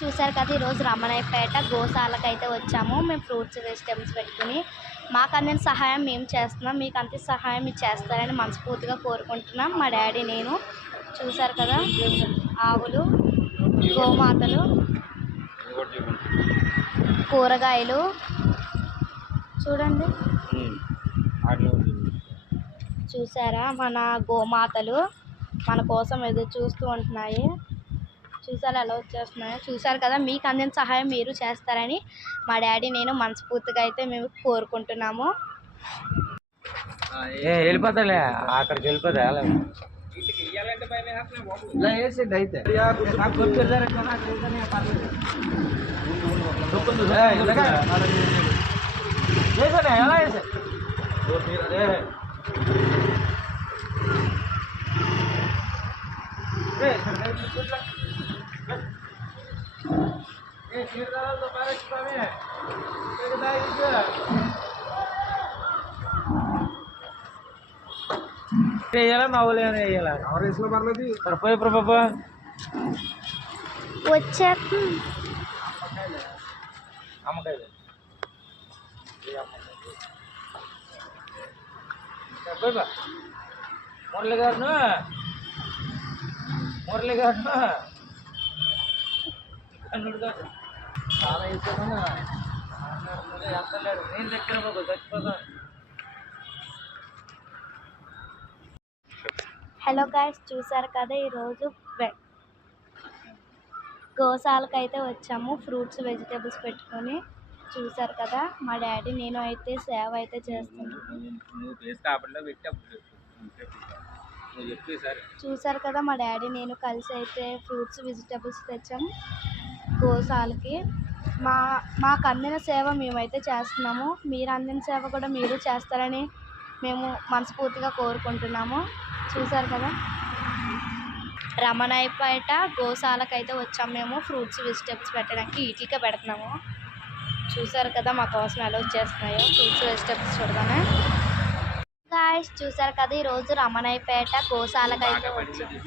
చూసారు కదా, ఈరోజు రమణయ్యపేట గోశాలకైతే వచ్చాము. మేము ఫ్రూట్స్ వెజిటేబుల్స్ పెట్టుకుని మాకు అందిన సహాయం మేము చేస్తున్నాం. మీకు అంతే సహాయం మీరు చేస్తారని మనస్ఫూర్తిగా కోరుకుంటున్నాం. మా డాడీ నేను. చూసారు కదా, ఆవులు, గోమాతలు, కూరగాయలు చూడండి. చూసారా, మన గోమాతలు మన కోసం ఎదురు చూస్తూ ఉంటున్నాయి. చూసారా ఎలా వచ్చేస్తున్నాయో. చూసారు కదా, మీకు అందిన సహాయం మీరు చేస్తారని మా డాడీ నేను మనస్ఫూర్తిగా అయితే మేము కోరుకుంటున్నాము. వెళ్ళిపోతాలే, అక్కడికి వెళ్ళిపోతా. ఎలా వేయాలా నవ్వులు ఏమైనా వేయాలా? ఎవరు వేసిన పర్లేదు. పడిపోయి ప్రభా వచ్చేది అమ్మకాయలు మురళి గారును కన్నుడు గారు చాలా ఇష్టం. ఎంత లేడు నేను దగ్గర చచ్చిపోతాను. హలో గాయ్స్, చూసారు కదా, ఈరోజు గోశాలకైతే వచ్చాము ఫ్రూట్స్ వెజిటేబుల్స్ పెట్టుకొని. చూసారు కదా, మా డాడీ నేను అయితే సేవ అయితే చేస్తున్నాను. చూసారు కదా, మా డాడీ నేను కలిసి అయితే ఫ్రూట్స్ వెజిటేబుల్స్ తెచ్చాము గోశాలకి. మాకు అందిన సేవ మేమైతే చేస్తున్నాము. మీరు అందిన సేవ కూడా మీరు చేస్తారని మేము మనస్ఫూర్తిగా కోరుకుంటున్నాము. చూసారు కదా, రమణయ్యపేట గోశాలకైతే వచ్చాము మేము ఫ్రూట్స్ వెజిటేబుల్స్ పెట్టడానికి. ఈటీకే పెడుతున్నాము. చూసారు కదా మా కోసం ఎలా వచ్చేస్తున్నాయో ఫ్రూట్స్ వెజిటేబుల్స్ చూడగానే. గాయ్స్, చూసారు కదా, ఈరోజు రమణయ్యపేట గోశాలకైతే వచ్చాము.